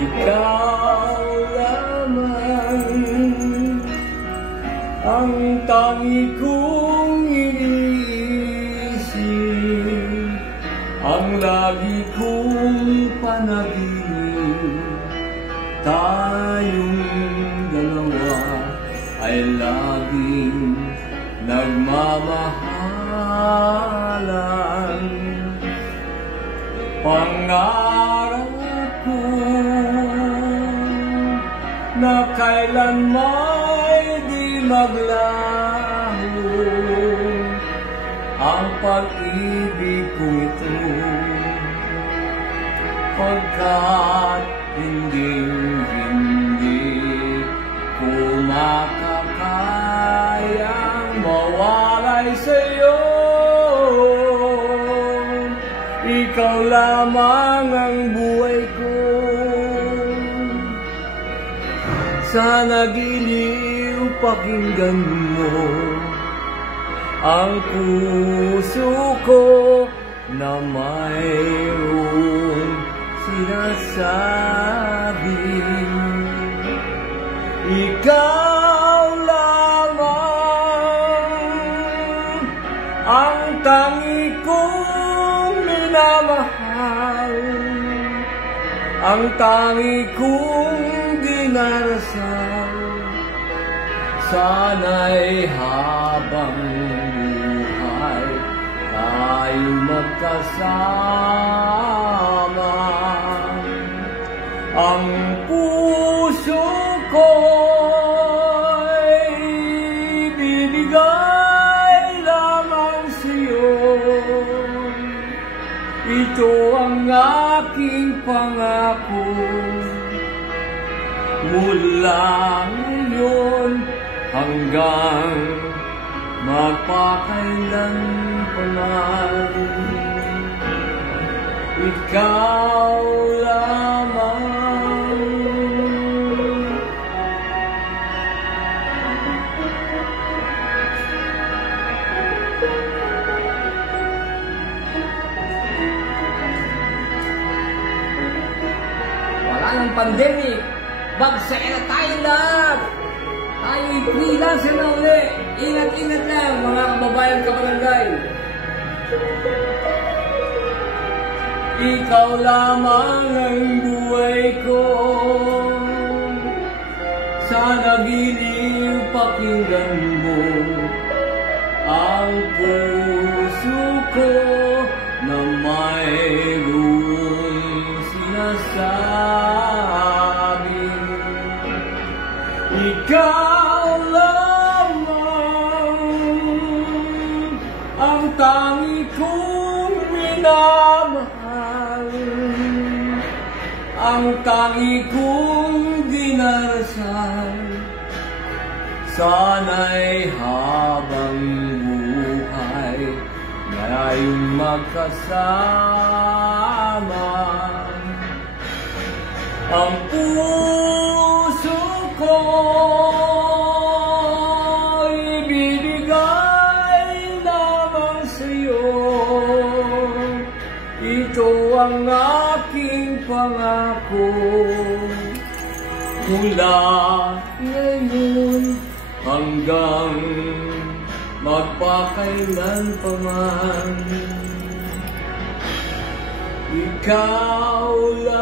ikaw lamang ang tangi kong iniisip, ang lagi kong panaginip. Tayong dalawa ay laging nagmamahalan. Pangarap ko na kailanmay di maglaho ang pag-ibig ko ito, pagkat hindi ko makakayang mawalay sa'yo. Ikaw lamang ang buhay ko. Sana giliw pakinggan mo ang puso ko na mayroong sinasabi. Ikaw lamang ang tangi kong minamahal, ang tangi kong dinarasal. Sana'y habang buhay tayo magkasama. Ang puso ko'y bibigay lamang sa'yo. Ito ang aking pangako. Mula ngayon hanggang magpakailanman, ikaw lamang. Wala ng pandemic, bagsak na tayo lahat. Tayo'y freelancer na uli. Ingat-ingat lang mga kababayan kabarangay. Ikaw lamang ang buhay ko. Sana giliw pakinggan mo ang puso ko na mayroong sinasabi. Ikaw lamang ang tangi kong minamahal, ang tangi kong dinarasal. Sana'y habang buhay tayong magkasama. Ang puso ko'y ibibigay lamang sa'yo. Ito ang aking pangako. Mula ngayon hanggang magpakailanman, ikaw lang.